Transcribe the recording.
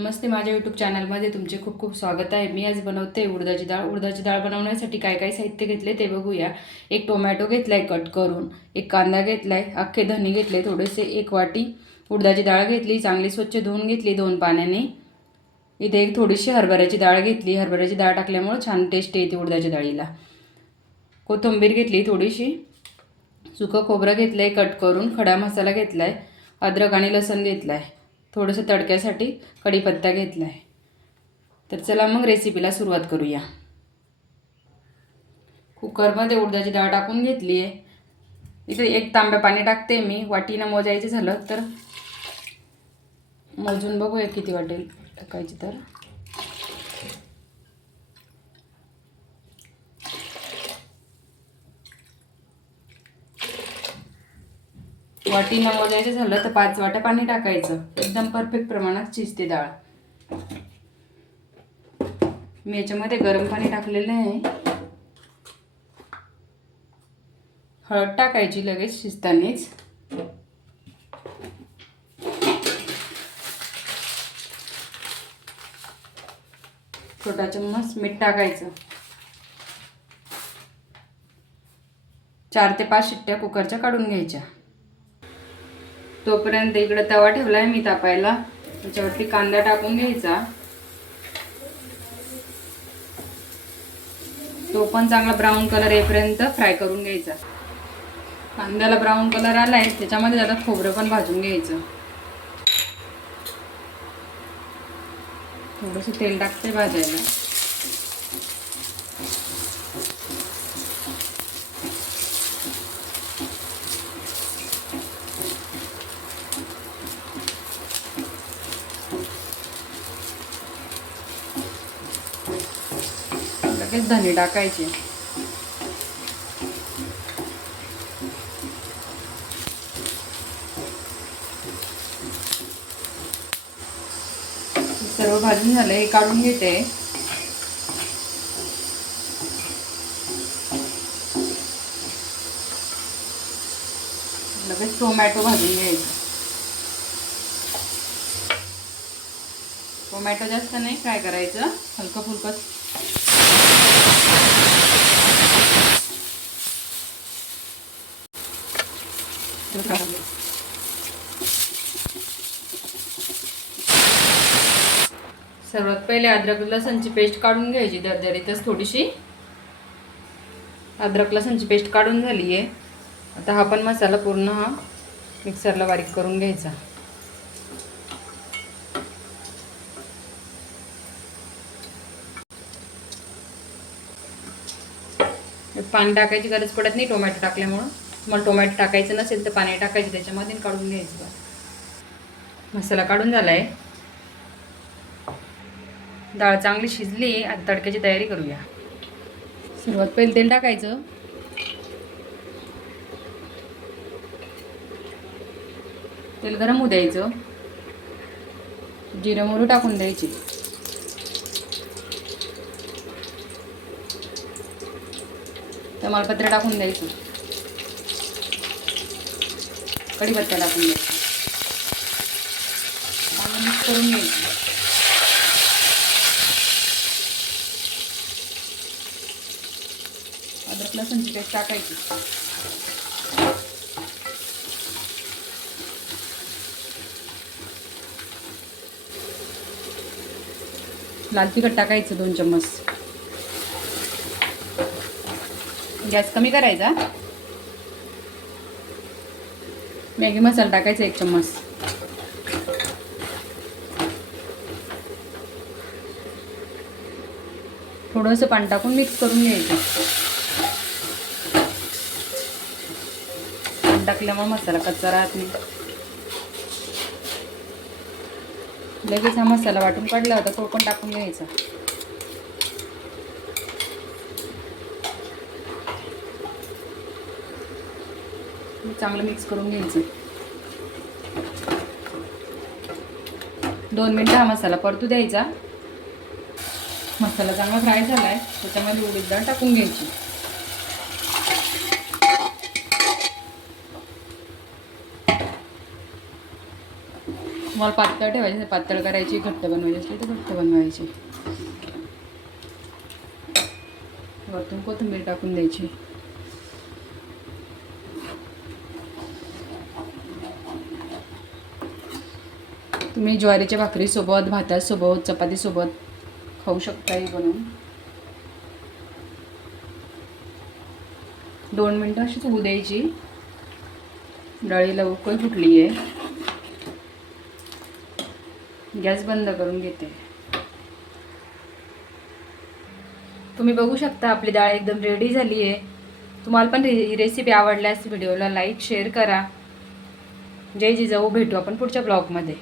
नमस्ते, माझ्या यूट्यूब चॅनलमध्ये तुमचे खूप खूप स्वागत आहे। मी आज बनवते उडदाची डाळ। उडदाची डाळ बनवण्यासाठी काय काय साहित्य घेतले ते बघूया। एक टोमॅटो घेतलाय कट करून, एक कांदा घेतलाय, अख्खे धने घेतले थोडेसे, एक वाटी उडदाची डाळ घेतली, चांगली स्वच्छ धुवून घेतली 2 पाण्याने। इथे एक थोडीशी हरभऱ्याची डाळ घेतली, हरभऱ्याची डाळ टाकल्यामुळे छान टेस्ट येते उडदाच्या डाळीला। कोथिंबीर घेतली थोडीशी, सुकं खोबरं घेतलंय कट करून, खडा मसाला घेतलाय, अद्रक आणि लसूण घेतलाय, थोडंसं तडक्यासाठी कढीपत्ता घेतलाय। तर चला मग रेसिपीला सुरुवात करूया। कुकरमध्ये उडदाची डाळ टाकून घेतली आहे। इथे 1 तांब्या पाणी टाकते मी। वाटीनं मोजायचं झालं तर मोजून बघूया किती वाटेल टाकायची। तर वाटीनं मोजायचं झालं तर 5 वाट्या पाणी टाकायचं। एकदम परफेक्ट प्रमाणात शिजते डाळ। मी याच्यामध्ये गरम पाणी टाकलेलं आहे। हळद टाकायची लगेच शिजतानाच। छोटा चम्मच मीठ टाकायचं। 4 ते 5 शिट्ट्या कुकरच्या काढून घ्यायच्या। तोपर्यंत इकडे तवा ठेवलाय मी तापायला। त्याच्यावरती कांदा टाकून घ्यायचा। तो पण चांगला ब्राऊन कलर येईपर्यंत फ्राय करून घ्यायचा। कांद्याला ब्राऊन कलर आलाय, त्याच्यामध्ये आता खोबरं पण भाजून घ्यायचं। थोडंसं तेल टाकते भाजायला। लगेच धने टाकायचे। सर्व भाजून झालं, हे काढून घेते। लगेच टोमॅटो भाजून घ्यायचा। टोमॅटो जास्त नाही फ्राय करायचं, हलकं फुलकं। सर्वात पहिले अद्रक लसूणची पेस्ट काढून घ्यायची दरदरीतच थोडीशी। अद्रक लसूणची पेस्ट काढून झाली आहे। आता हा पण मसाला पूर्ण मिक्सरला बारीक करून घ्यायचा। पाणी टाकायची गरज पडत नाही टोमॅटो टाकल्यामुळं। मग टोमॅटो टाकायचं नसेल तर पाणी टाकायचं त्याच्यामध्ये, काढून घ्यायचं। मसाला काढून झालाय। डाळ चांगली शिजली, आता तडक्याची तयारी करूया। सर्वात पहिले तेल टाकायचं। तेल गरम होऊ द्यायचं। जिरं मोहरी टाकून द्यायची। तमालपत्र टाकून द्यायचं। कढीपत्ता टाकून द्यायचा। मिक्स करून घ्यायचं। अद्रक लसूणची पेस्ट टाकायची। लाल तिखट टाकायचं 2 चम्मच। गॅस कमी करायचा। मॅगी मसाला टाकायचा 1 चम्मच। थोडंसं पाणी टाकून मिक्स करून घ्यायचं। पाणी टाकल्यामुळे मसाला कच्चा राहत नाही। लगेच हा मसाला वाटून काढला होता तो पण टाकून घ्यायचा। चांगलं मिक्स करून घ्यायचं। 2 मिनिटं हा मसाला परतू द्यायचा। मसाला चांगला फ्राय झालाय, त्याच्यामध्ये उडीद डाळ टाकून घ्यायची। तुम्हाला पातळ ठेवायची, पातळ करायची, घट्ट बनवायची असली तर घट्ट बनवायची. वरतून कोथिंबीर टाकून द्यायची. तुम्ही ज्वारीच्या भाकरीसोबत, भातासोबत, चपातीसोबत खाऊ शकता हे बनवून. 2 मिनटं अशीच होऊ द्यायची. डाळीला उकळी फुटली आहे. गॅस बंद करून घेते. तुम्ही बघू शकता आपली डाळ एकदम रेडी झाली आहे. तुम्हाला पण ही रेसिपी आवडल्यास व्हिडिओला लाईक शेअर करा. जय जिजाऊ. भेटू आपण पुढच्या ब्लॉगमध्ये.